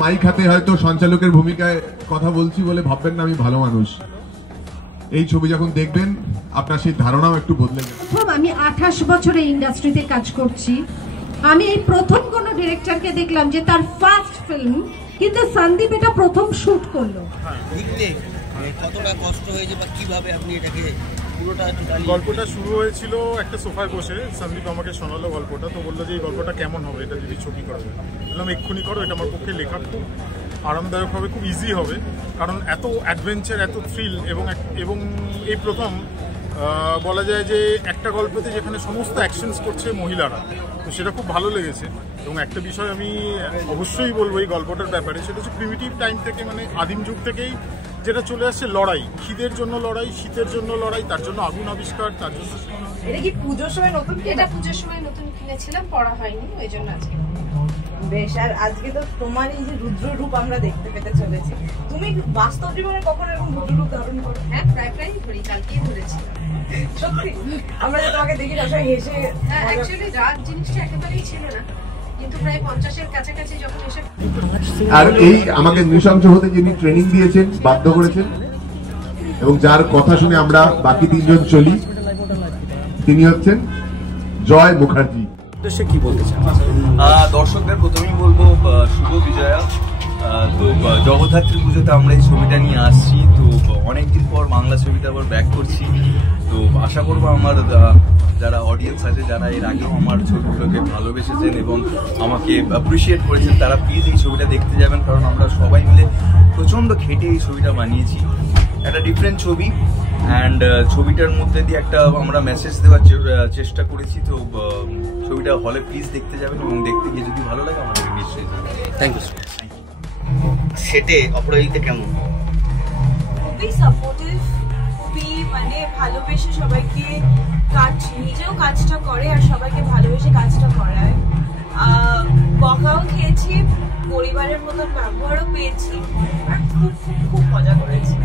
Mic হাতে হয়তো সঞ্চালকের ভূমিকায় কথা বলছি বলে ভাববেন না আমি ভালো মানুষ। এই ছবি যখন দেখবেন আপনার সেই ধারণাও একটু বদলে যাবে। আমি 28 বছরে ইন্ডাস্ট্রিতে কাজ করছি, আমি এই প্রথম কোন ডিরেক্টরকে দেখলাম যে তার ফার্স্ট ফিল্ম, কিন্তু সন্দীপ এটা প্রথম শুট করলো। কতটা কষ্ট হয়েছে বা কিভাবে আপনি এটাকে পুরোটা? গল্পটা শুরু হয়েছিল একটা সোফায় বসে, সন্দীপ আমাকে শোনালো গল্পটা, তো বললো যে এই গল্পটা কেমন হবে এটা যদি ছবি করা যায়। বললাম এক্ষুনি করো, এটা আমার পক্ষে লেখা খুব আরামদায়ক হবে, খুব ইজি হবে, কারণ এত অ্যাডভেঞ্চার, এত থ্রিল এবং এই প্রথম বলা যায় যে একটা গল্পতে যেখানে সমস্ত অ্যাকশনস করছে মহিলারা, তো সেটা খুব ভালো লেগেছে। এবং একটা বিষয় আমি অবশ্যই বলবো এই গল্পটার ব্যাপারে, সেটা হচ্ছে প্রিমিটিভ টাইম থেকে, মানে আদিম যুগ থেকেই যেটা চলে আসছে লড়াই, খিদের জন্য লড়াই, শীতের জন্য লড়াই, তার জন্য আগুন আবিষ্কার, তার জন্য। এটা কি পুজোর সময় নতুন? এটা পুজোর সময় নতুন কিনেছিলাম, পড়া হয়নি, ওই জন্য আজকে। বেশ, আর আজকে তো তোমার এই যে রুদ্র রূপ আমরা দেখতে পেতে চলেছি। তুমি বাস্তব জীবনে কখনো এরকম রুদ্র রূপ ধারণ করো? হ্যাঁ, প্রায় ধরি, কালকেই ধরেছি। সত্যি আমরা যে তোমাকে দেখি সবাই হেসে, অ্যাকচুয়ালি রাগ জিনিসটা একেবারেই ছিল না, কিন্তু প্রায় 50-এর কাছাকাছি যখন এসে। আর এই আমাকে নৃশংস হতে যিনি ট্রেনিং দিয়েছেন, বাধ্য করেছেন, এবং যার কথা শুনে আমরা বাকি তিনজন চলি, তিনি হচ্ছেন জয় মুখার্জি। সে কি বলতে চান? দর্শকদের প্রথমেই বলবো শুভ বিজয়া। তো জগদ্ধাত্রী পুজোতে আমরা এই ছবিটা নিয়ে আসছি, তো অনেকদিন পর বাংলা ছবিটা আবার ব্যাক করছি। তো আশা করবো আমার যারা অডিয়েন্স আছে, যারা এর আগেও আমার ছবিগুলোকে ভালোবেসেছেন এবং আমাকে অ্যাপ্রিসিয়েট করেছেন, তারা প্লিজ এই ছবিটা দেখতে যাবেন, কারণ আমরা সবাই মিলে প্রচণ্ড খেটে এই ছবিটা বানিয়েছি। একটা ডিফারেন্ট ছবি, অ্যান্ড ছবিটার মধ্যে দিয়ে একটা আমরা মেসেজ দেওয়ার চেষ্টা করেছি। তো ছবিটা হলে প্লিজ দেখতে যাবেন, এবং দেখতে গিয়ে যদি ভালো লাগে আমাদেরকে নিশ্চয়ই জানাবেন। Thank you. সেটে অপরাজিতা কেমন? খুবই সাপোর্টিভ, খুবই মানে ভালোবেসে সবাইকে নিজেও কাজটা করে আর সবাইকে ভালোবেসে কাজটা করায়। বকাও খেয়েছি, পরিবারের মতন ব্যবহারও পেয়েছি, আর খুব খুব খুব মজা করেছি।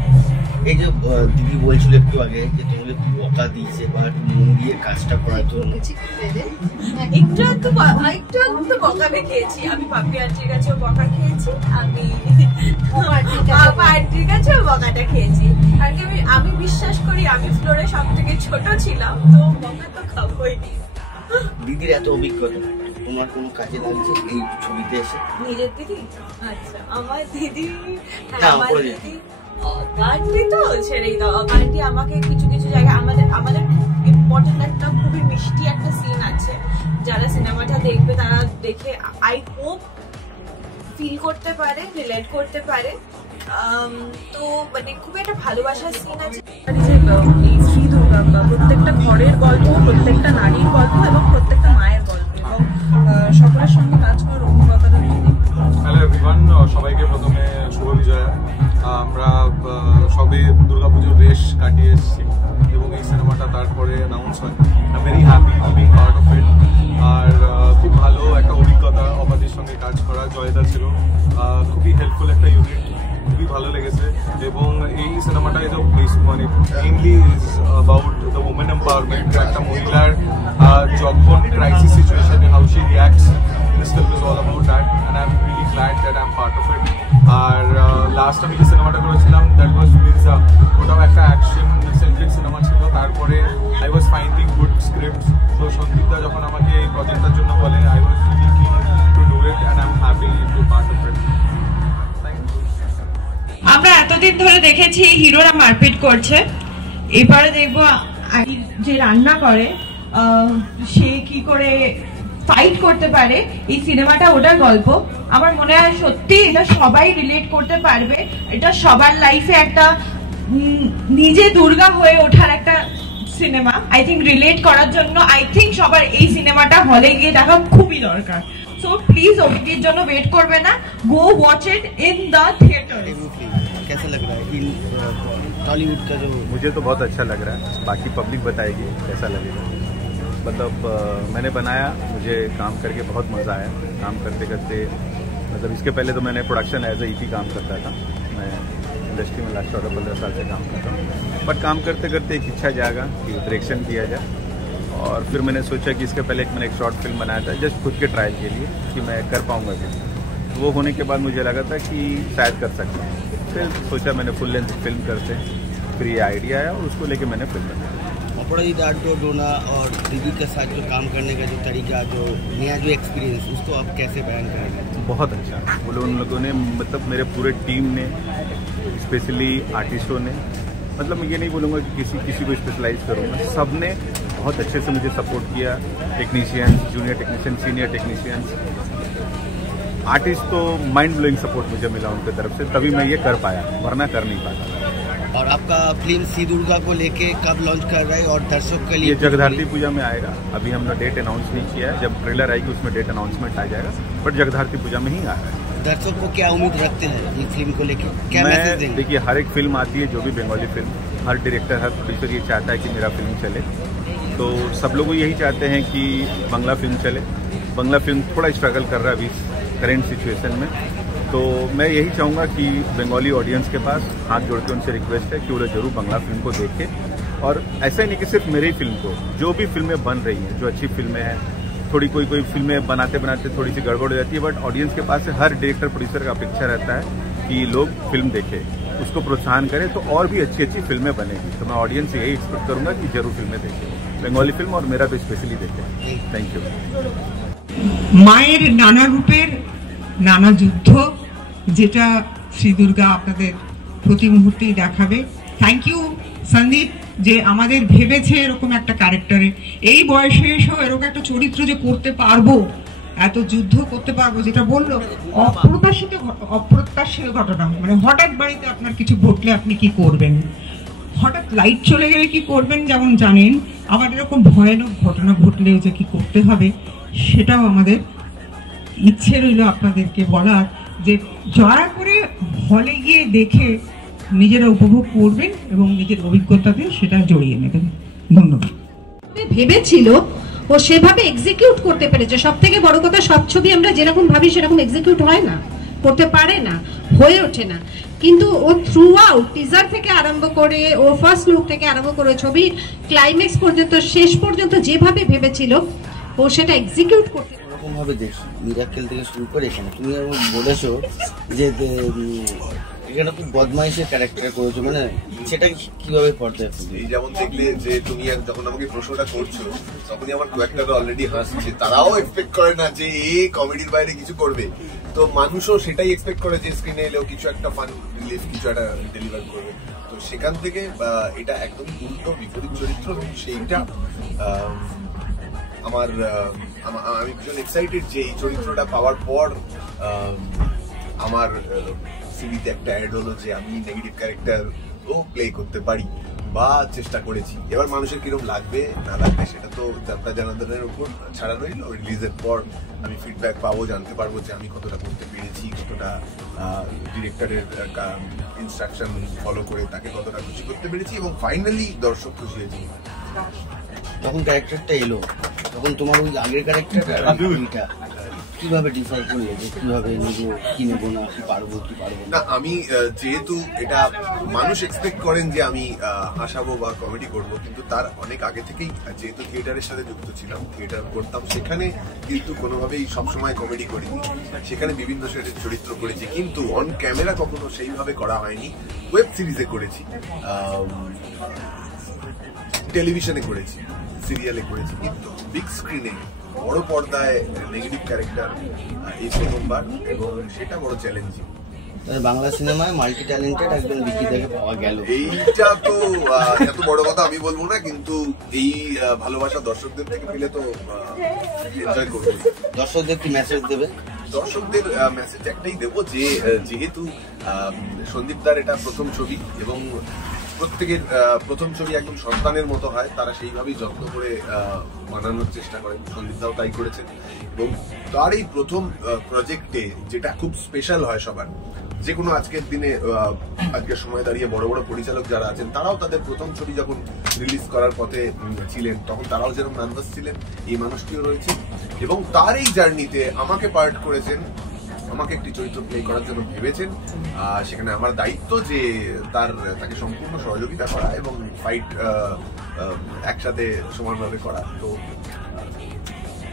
এই যে দিদি বলছিল একটু আগে যে তোমাকে বকা দিয়েছে বা মন দিয়ে কাজটা করার জন্য, একটু বকাতে খেয়েছি। আমি পাপি আন্টির কাছেও বকা খেয়েছি, আমি আন্টির কাছেও বকাটা খেয়েছি। আর আমি বিশ্বাস করি আমি ফ্লোরে সব থেকে ছোট ছিলাম, তো বকা তো খাবোই। দিদির এত অভিজ্ঞতা তোমার কোনো কাজে লাগছে এই ছবিতে এসে? নিজের দিদি? আচ্ছা, আমার দিদি, আমার দিদি অগান্তি তো ছেড়েই দাও। অগান্তি আমাকে কিছু কিছু জায়গায় আমাদের ইম্পর্টেন্ট একটা খুবই মিষ্টি একটা সিন আছে, যারা সিনেমাটা দেখবে তারা দেখে আই হোপ ফিল করতে পারে, রিলেট করতে পারে। তো মানে খুবই একটা ভালোবাসার সিন আছে। এই শ্রী দুর্গা প্রত্যেকটা ঘরের গল্প, প্রত্যেকটা নারীর গল্প এবং প্রত্যেকটা মায়ের গল্প, এবং সকলের সঙ্গে কাজ করার অভিজ্ঞতাটা। হ্যালো এভরিওয়ান, সবাইকে প্রথমে শুভ বিজয়া। আমরা সবে দুর্গাপুজোর রেশ কাটিয়ে এসেছি এবং এই সিনেমাটা তারপরে অ্যানাউন্স হয়। I am very happy to be part of it. আর খুব ভালো একটা অভিজ্ঞতা, অবাধির সঙ্গে কাজ করা, জয়দা ছিল, খুবই হেল্পফুল একটা ইউনিট, খুবই ভালো লেগেছে। এবং এই সিনেমাটা মানে mainly is about the women empowerment. একটা মহিলার যখন ক্রাইসিস সিচুয়েশনে how she reacts, this film is all about that, and I am really glad that I am part of it. আর লাস্ট আমি যে সিনেমাটা করেছিলাম দ্যাট ওয়াজ মির্জা, ওটাও একটা অ্যাকশন সেন্ট্রিক সিনেমা ছিল। তারপরে I was finding good scripts, তো সন্দীপদা যখন আমাকে এই প্রজেক্টটার জন্য বলে, আই ওয়াজ রিয়েলি কিন to do it, and I am happy to part of ইট। আমরা এতদিন ধরে দেখেছি হিরোরা মারপিট করছে, এবারে দেখবো যে রান্না করে সে কি করে ফাইট করতে পারে। এই সিনেমাটা ওটার গল্প। আমার মনে হয় সত্যি এটা সবাই রিলেট করতে পারবে। এটা সবার লাইফে একটা নিজে দুর্গা হয়ে ওঠার একটা সিনেমা। আই থিঙ্ক রিলেট করার জন্য সবার এই সিনেমাটা হলে গিয়ে দেখা খুবই দরকার। সো প্লিজ ওটিটির জন্য ওয়েট করবে না, গো watch it in the theatre. कैसा लग रहा है इन टॉलीवुड का जो? मुझे तो बहुत अच्छा लग रहा है, बाकी पब्लिक बताएगी कैसा लगेगा। मतलब मैंने बनाया, मुझे काम करके बहुत मज़ा आया। काम करते करते मतलब इसके पहले तो मैंने प्रोडक्शन एज ए ईपी काम करता था। मैं इंडस्ट्री में लास्ट 14-15 साल से काम करता हूँ, बट काम करते करते एक इच्छा जागा कि डायरेक्शन किया जाए। और फिर मैंने सोचा कि इसके पहले मैंने एक शॉर्ट फिल्म बनाया था जस्ट खुद के ट्रायल के लिए कि मैं कर पाऊँगा कि। वो होने के बाद मुझे लगा था कि शायद कर सकता हूँ। फिर सोचा मैंने फुल लेंथ फिल्म करते हैं, फिर ये आइडिया आया और उसको लेके मैंने फिल्म बनाई। अपराजित आर्ट डोना और दीदी के साथ जो काम करने का जो तरीका, जो नया जो एक्सपीरियंस, उसको आप कैसे बयान करेंगे? बहुत अच्छा बोलो उन लोगों ने, मतलब मेरे पूरे टीम ने, स्पेशली आर्टिस्टों ने, मतलब मैं ये नहीं बोलूँगा कि किसी को स्पेशलाइज करूँगा, सब ने बहुत अच्छे से मुझे सपोर्ट किया। Technicians, junior technician, senior technicians, artist, तो माइंड ब्लोइंग सपोर्ट मुझे मिला उनकी तरफ से, तभी मैं ये कर पाया, वरना कर नहीं पाता। और आपका फिल्म सी दुर्गा को लेके कब लॉन्च कर रहे हैं और दर्शकों के लिए? ये जगधार्थी पूजा में आएगा। अभी हमने डेट अनाउंस नहीं किया है, जब ट्रेलर आएगी उसमें डेट अनाउंसमेंट आ जाएगा, बट जगधार्थी पूजा में ही आ रहा है। दर्शकों को क्या उम्मीद रखते हैं ये फिल्म को लेके, क्या मैसेज देंगे? देखिए, हर एक फिल्म आती है, जो भी बंगाली फिल्म, हर डायरेक्टर, हर प्रोड्यूसर ये चाहता है कि मेरा फिल्म चले, तो सब लोग यही चाहते हैं कि बांग्ला फिल्म चले। बांग्ला फिल्म थोड़ा स्ट्रगल कर रहा है अभी करेंट सिचुएशन में, तो मैं यही चाहूँगा कि बंगाली ऑडियंस के पास हाथ जोड़ के उनसे रिक्वेस्ट है कि वो लोग जरूर बांग्ला फिल्म को देखें। और ऐसा ही नहीं कि सिर्फ मेरी फिल्म को, जो भी फिल्में बन रही हैं, जो अच्छी फिल्में हैं, थोड़ी कोई फिल्में बनाते बनाते थोड़ी सी गड़बड़ हो जाती है, बट ऑडियंस के पास से हर डायरेक्टर प्रोड्यूसर का अपेक्षा रहता है कि लोग फिल्म देखें, उसको प्रोत्साहन करें, तो और भी अच्छी अच्छी फिल्में बनेगी। तो मैं ऑडियंस से यही एक्सपेक्ट करूँगा कि जरूर फिल्में देखें, बंगाली फिल्म, और मेरा तो स्पेशली देखें। Thank you. माয়ের নানা রূপের নানা যুদ্ধ, যেটা শ্রী দুর্গা আপনাদের প্রতি মুহূর্তেই দেখাবে। থ্যাংক ইউ সন্দীপ, যে আমাদের ভেবেছে এরকম একটা ক্যারেক্টারে, এই বয়সে এসেও এরকম একটা চরিত্র যে করতে পারবো, এত যুদ্ধ করতে পারবো, যেটা বললো অপ্রত্যাশিত ঘটনা, মানে হঠাৎ বাড়িতে আপনার কিছু ঘটলে আপনি কি করবেন, হঠাৎ লাইট চলে গেলে কি করবেন, যেমন জানেন, আবার এরকম ভয়ানক ঘটনা ঘটলেও যে কি করতে হবে, সেটাও আমাদের ইচ্ছে রইল আপনাদেরকে বলার, যে দয়া করে হলে গিয়ে দেখে নিজেরা উপভোগ করবেন এবং নিজের অভিজ্ঞতাতে সেটা জড়িয়ে নেবেন। ধন্যবাদ। ভেবেছিল ও সেভাবে এক্সিকিউট করতে পেরেছে। সব থেকে বড় কথা, সব ছবি আমরা যেরকম ভাবি সেরকম এক্সিকিউট হয় না, করতে পারে না, হয়ে ওঠে না। কিন্তু ও থ্রু আউট, টিজার থেকে আরম্ভ করে, ও ফার্স্ট লুক থেকে আরম্ভ করে, ছবি ক্লাইম্যাক্স পর্যন্ত, শেষ পর্যন্ত যেভাবে ভেবেছিল ও সেটা এক্সিকিউট করতে ভাবে দেখি। মিরাক্কেল থেকে শুরু করে এখানে তুমি বলেছো যে এখানে খুব বদমাইশের ক্যারেক্টার করেছো, মানে সেটা কিভাবে পড়তে? এই যেমন দেখলে যে তুমি যখন আমাকে প্রশ্নটা করছো, তখনই আমার কয়েকটা অলরেডি হাসছে, তারাও এক্সপেক্ট করে না যে এ কমেডির বাইরে কিছু করবে, তো মানুষও সেটাই এক্সপেক্ট করে যে স্ক্রিনে এলেও কিছু একটা ফান রিলিফ, কিছু একটা ডেলিভার করবে। তো সেখান থেকে এটা একদম উল্টো বিপরীত চরিত্র, সেইটা আমি ভীষণ এক্সাইটেড যে এই চরিত্রটা পাওয়ার পর আমার সিভিতে একটা অ্যাড হলো যে আমি নেগেটিভ ক্যারেক্টার ও প্লে করতে পারি বা চেষ্টা করেছি। এবার মানুষের কিরকম লাগবে না লাগবে সেটা তো যাত্রা জানাদের উপর ছাড়া রইল। রিলিজের পর আমি ফিডব্যাক পাবো, জানতে পারবো যে আমি কতটা করতে পেরেছি, কতটা ডিরেক্টরের ইনস্ট্রাকশন ফলো করে তাকে কতটা খুশি করতে পেরেছি, এবং ফাইনালি দর্শক খুশি হয়েছে। যখন ক্যারেক্টারটা এলো, তখন তোমার ওই আগের ক্যারেক্টারটা কিভাবে ডিফার করলে, যে কিভাবে নেবো কি নেবো না, কি পারবো কি পারবো না? আমি যেহেতু এটা মানুষ এক্সপেক্ট করেন যে আমি হাসাবো বা কমেডি করবো, কিন্তু তার অনেক আগে থেকেই যেহেতু থিয়েটারের সাথে যুক্ত ছিলাম, থিয়েটার করতাম, সেখানে কিন্তু কোনোভাবেই সবসময় কমেডি করিনি, সেখানে বিভিন্ন শেডের চরিত্র করেছি, কিন্তু অন ক্যামেরা কখনো সেইভাবে করা হয়নি। ওয়েব সিরিজে করেছি, টেলিভিশনে করেছি, সিরিয়ালে করেছি, কিন্তু বিগ স্ক্রিনে বড় পর্দায় নেগেটিভ ক্যারেক্টার এই প্রথমবার, এবং সেটা বড় চ্যালেঞ্জিং। বাংলা সিনেমায় মাল্টি ট্যালেন্টেড একজন বিকিতাকে পাওয়া গেল, এইটা তো এত বড় কথা আমি বলবো না, কিন্তু এই ভালোবাসা দর্শকদের থেকে পেলে তো এনজয় করবো। দর্শকদের কি মেসেজ দেবে? দর্শকদের মেসেজ একটাই দেবো যে যেহেতু সন্দীপ দার এটা প্রথম ছবি, এবং প্রত্যেকের প্রথম ছবি একদম সন্তানের মতো হয়, তারা সেইভাবেই যত্ন করে বানানোর চেষ্টা করেন। সন্দীপ দাও তাই করেছেন, এবং তার এই প্রথম প্রজেক্টে যেটা খুব স্পেশাল হয় সবার, যে কোনো আজকের দিনে আজকের সময় দাঁড়িয়ে বড় বড় পরিচালক যারা আছেন, তারাও তাদের প্রথম ছবি যখন রিলিজ করার পথে ছিলেন, তখন তারাও যেরকম নার্ভাস ছিলেন, এই মানুষটিও রয়েছে, এবং তার এই জার্নিতে আমাকে পার্ট করেছেন, আমাকে একটি চরিত্র প্লে করার জন্য ভেবেছেন। সেখানে আমার দায়িত্ব যে তাকে সম্পূর্ণ সহযোগিতা করা এবং ফাইট একসাথে সমানভাবে করা। তো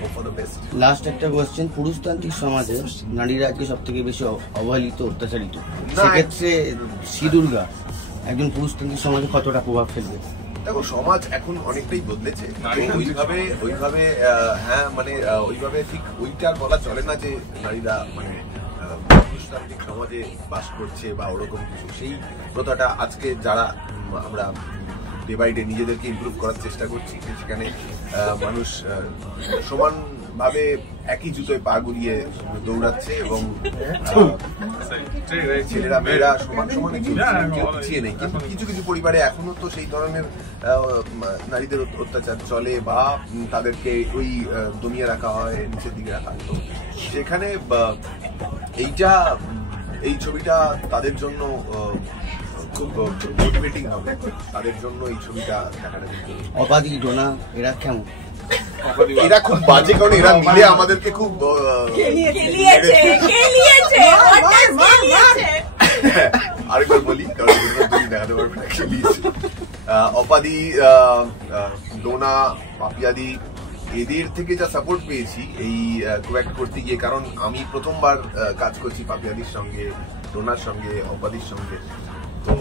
hope for the best. Last একটা কোয়েশ্চেন, পুরুষতান্ত্রিক সমাজে নারীরা আজকে সব থেকে বেশি অবহেলিত, অত্যাচারিত, সেক্ষেত্রে শ্রী দুর্গা একজন পুরুষতান্ত্রিক সমাজে কতটা প্রভাব ফেলবে? দেখো, সমাজ এখন অনেকটাই বদলেছে, ওইভাবে হ্যাঁ মানে ওইভাবে ঠিক ওইটা বলা চলে না যে নারীরা মানে পুরুষতান্ত্রিক সমাজে বাস করছে বা ওরকম কিছু। সেই প্রথাটা আজকে যারা আমরা ডে বাই ডে নিজেদেরকে ইমপ্রুভ করার চেষ্টা করছি, সেখানে মানুষ সমানভাবে একই জুতোয় পা গুলিয়ে দৌড়াচ্ছে এবং ছেলেরা মেয়েরা সমানে পিছিয়ে নেই। কিন্তু কিছু কিছু পরিবারে এখনো তো সেই ধরনের নারীদের অত্যাচার চলে বা তাদেরকে ওই দমিয়ে রাখা হয়, নিচের দিকে রাখা হয়। তো সেখানে এই ছবিটা তাদের জন্য খুব মোটিভেটিং হবে, তাদের জন্য এই ছবিটা দেখাটা। অবাধি ডোনা এরা কেমন? এরা খুব বাজে, কারণ এরা মিলে আমাদেরকে খুব আরেকবার বলি, কারণ দেখাতে পারবে না। অপাদি, ডোনা, পাপিয়াদি এদের থেকে যা সাপোর্ট পেয়েছি এই কোঅ্যাক্ট করতে গিয়ে, কারণ আমি প্রথমবার কাজ করছি পাপিয়াদির সঙ্গে, ডোনার সঙ্গে, অপাদির সঙ্গে। তো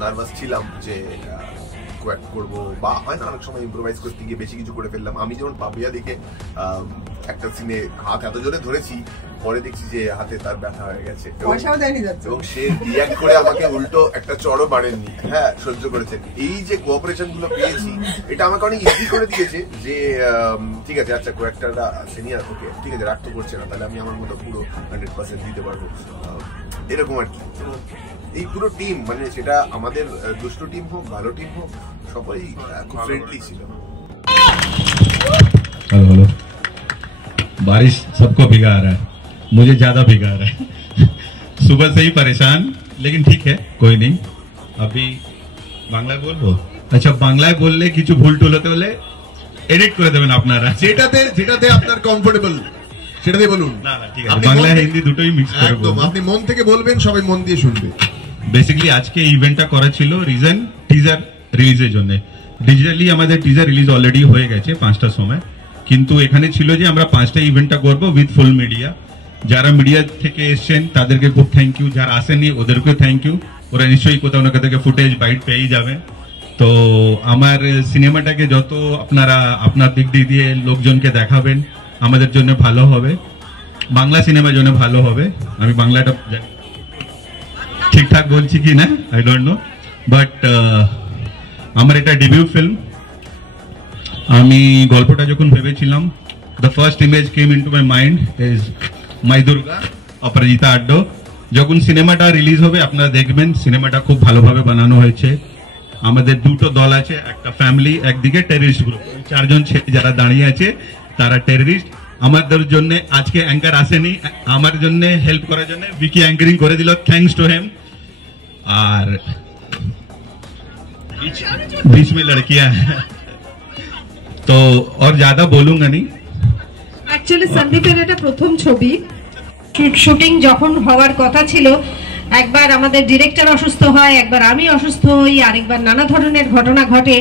নার্ভাস ছিলাম যে কোঅ্যাক্ট করবো বা হয় না অনেক সময় ইম্প্রোভাইজ করতে গিয়ে বেশি কিছু করে ফেললাম। আমি যেমন পাপিয়া দেখে একটা সিনে হাত এত জোরে ধরেছি, পরে দেখছি যে হাতে তার ব্যথা হয়ে গেছে এবং সে রিঅ্যাক্ট করে আমাকে উল্টো একটা চড়ও মারেননি, হ্যাঁ সহ্য করেছেন। এই যে কোঅপারেশন গুলো পেয়েছি, এটা আমাকে অনেক ইজি করে দিয়েছে যে ঠিক আছে, আচ্ছা কোঅ্যাক্টাররা সিনিয়র, ওকে ঠিক আছে, রাগ তো করছে না, তাহলে আমি আমার মতো পুরো 100% দিতে পারবো, এরকম আর কি। এই পুরো টিম, মানে সেটা আমাদের দুষ্টু টিম হোক, ভালো টিম হোক, সবাই খুব ফ্রেন্ডলি ছিল। हेलो हेलो, बारिश सबको भिगा रहा है, मुझे ज्यादा भिगा रहा है। सुबह से ही परेशान, लेकिन ठीक है, कोई नहीं। अभी বাংলায় বলবো? আচ্ছা, বাংলায় বললে কিছু ভুল টুল হতে হলে এডিট করে দেবেন আপনারা, যেটাতে আপনার কমফোর্টেবল সেটাতে বলুন। না না ঠিক আছে, বাংলা হিন্দি দুটোই মিক্স করে একদম আপনি মন থেকে বলবেন, সবাই মন দিয়ে শুনবে। বেসিক্যালি আজকে ইভেন্টটা করা ছিল রিজন টিজার রিলিজের জন্য। ডিজিটালি আমাদের টিজার রিলিজ অলরেডি হয়ে গেছে 5টার সময়, কিন্তু এখানে ছিল যে আমরা 5টা ইভেন্টটা করবো উইথ ফুল মিডিয়া। যারা মিডিয়া থেকে এসছেন তাদেরকে খুব থ্যাংক ইউ, যারা আসেননি ওদেরকেও থ্যাংক ইউ। ওরা নিশ্চয়ই কোথাও না কোথাও থেকে ফুটেজ বাইট পেয়েই যাবেন। তো আমার সিনেমাটাকে যত আপনারা আপনার দিক দিয়ে লোকজনকে দেখাবেন, আমাদের জন্য ভালো হবে, বাংলা সিনেমার জন্য ভালো হবে। আমি বাংলাটা ঠিকঠাক বলছি কি না আই ডোন্ট নো, বাট আমার এটা ডেবিউ ফিল্ম। আমি গল্পটা যখন ভেবেছিলাম, the first image came into my mind is my Durga, Aparajita Auddy. যখন সিনেমাটা রিলিজ হবে আপনারা দেখবেন, সিনেমাটা খুব ভালোভাবে বানানো হয়েছে। আমাদের দুটো দল আছে, একটা ফ্যামিলি, একদিকে টেররিস্ট গ্রুপ। 4 জন ছেলে যারা দাঁড়িয়ে আছে তারা টেররিস্ট। আমাদের জন্য আজকে অ্যাঙ্কার আসেনি, আমার জন্য হেল্প করার জন্য विकी অ্যাঙ্কারিং করে দিল, থ্যাঙ্কস টু হিম। আর बीच में लड़कियां हैं तो और ज्यादा बोलूंगा नहीं। অ্যাকচুয়ালি সন্দীপের এটা প্রথম ছবি। শুটিং যখন হওয়ার কথা ছিল, একবার আমাদের ডিরেক্টর অসুস্থ হয়, একবার আমি অসুস্থ হই, আরেকবার নানা ধরনের ঘটনা ঘটে,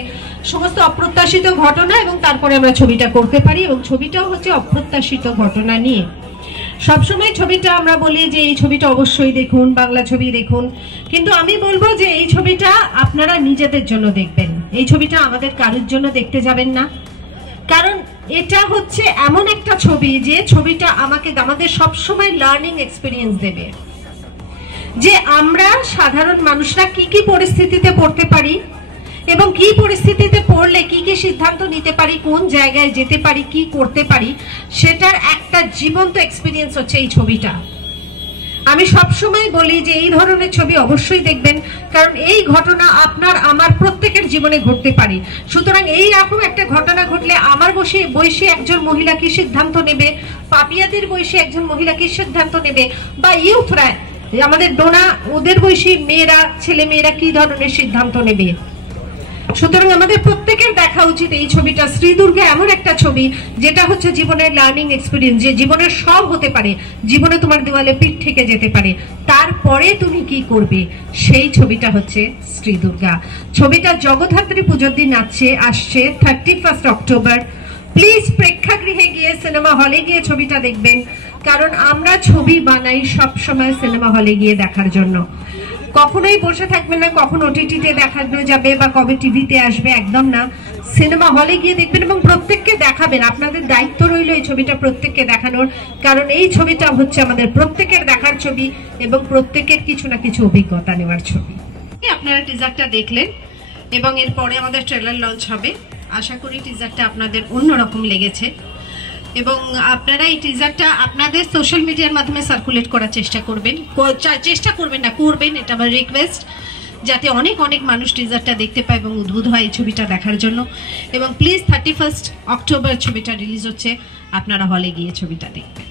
সমস্ত অপ্রত্যাশিত ঘটনা, এবং তারপরে আমরা ছবিটা করতে পারি। এবং ছবিটাও হচ্ছে অপ্রত্যাশিত ঘটনা নিয়ে। সবসময় ছবিটা আমরা বলি যে এই ছবিটা অবশ্যই দেখুন, বাংলা ছবি দেখুন, কিন্তু আমি বলবো যে এই ছবিটা আপনারা নিজেদের জন্য দেখবেন। এই ছবিটা আমাদের কারোর জন্য দেখতে যাবেন না, কারণ এটা হচ্ছে এমন একটা ছবি যে ছবিটা আমাদের সবসময় লার্নিং এক্সপিরিয়েন্স দেবে, যে আমরা সাধারণ মানুষরা কি কি পরিস্থিতিতে পড়তে পারি এবং কি পরিস্থিতিতে পড়লে কি কি সিদ্ধান্ত নিতে পারি, কোন জায়গায় যেতে পারি, কি করতে পারি, সেটার একটা জীবন্ত এক্সপিরিয়েন্স হচ্ছে এই ছবিটা। আমি সবসময় বলি যে এই ধরনের ছবি অবশ্যই দেখবেন, কারণ এই ঘটনা আপনার আমার প্রত্যেকের জীবনে ঘটতে পারে। সুতরাং এই রকম একটা ঘটনা ঘটলে আমার বয়সী একজন মহিলা কি সিদ্ধান্ত নেবে, পাপিয়াদের বয়সী একজন মহিলা কি সিদ্ধান্ত নেবে, বা ইউথরা আমাদের ডোনা ওদের বয়সী মেয়েরা, ছেলে মেয়েরা কি ধরনের সিদ্ধান্ত নেবে। সুতরাং আমাদের প্রত্যেকের দেখা উচিত এই ছবিটা। শ্রী দুর্গা এমন একটা ছবি যেটা হচ্ছে জীবনের লার্নিং এক্সপিরিয়েন্স, যে জীবনের সব হতে পারে, জীবনে তোমার দেওয়ালে পিঠ থেকে যেতে পারে, তারপরে তুমি কি করবে, সেই ছবিটা হচ্ছে শ্রী দুর্গা। ছবিটা জগদ্ধাত্রী পুজোর দিন আসছে 31 অক্টোবর। প্লিজ প্রেক্ষাগৃহে গিয়ে সিনেমা হলে গিয়ে ছবিটা দেখবেন, কারণ আমরা ছবি বানাই সব সময় সিনেমা হলে গিয়ে দেখার জন্য। কখনোই বসে থাকবেন না কখন ওটিটিতে দেখানো যাবে বা কবে টিভিতে আসবে, একদম না। সিনেমা হলে গিয়ে দেখবেন এবং প্রত্যেককে দেখাবেন। আপনাদের দায়িত্ব রইল এই ছবিটা প্রত্যেককে দেখানোর, কারণ এই ছবিটা হচ্ছে আমাদের প্রত্যেকের দেখার ছবি এবং প্রত্যেকের কিছু না কিছু অভিজ্ঞতা নেওয়ার ছবি। আপনারা টিজারটা দেখলেন এবং এরপরে আমাদের ট্রেলার লঞ্চ হবে। আশা করি টিজারটা আপনাদের অন্যরকম লেগেছে এবং আপনারা এই টিজারটা আপনাদের সোশ্যাল মিডিয়ার মাধ্যমে সার্কুলেট করার চেষ্টা করবেন না, করবেন, এটা আমার রিকোয়েস্ট, যাতে অনেক অনেক মানুষ টিজারটা দেখতে পায় এবং উদ্বুদ্ধ হয় এই ছবিটা দেখার জন্য। এবং প্লিজ 31 অক্টোবর ছবিটা রিলিজ হচ্ছে, আপনারা হলে গিয়ে ছবিটা দেখবেন।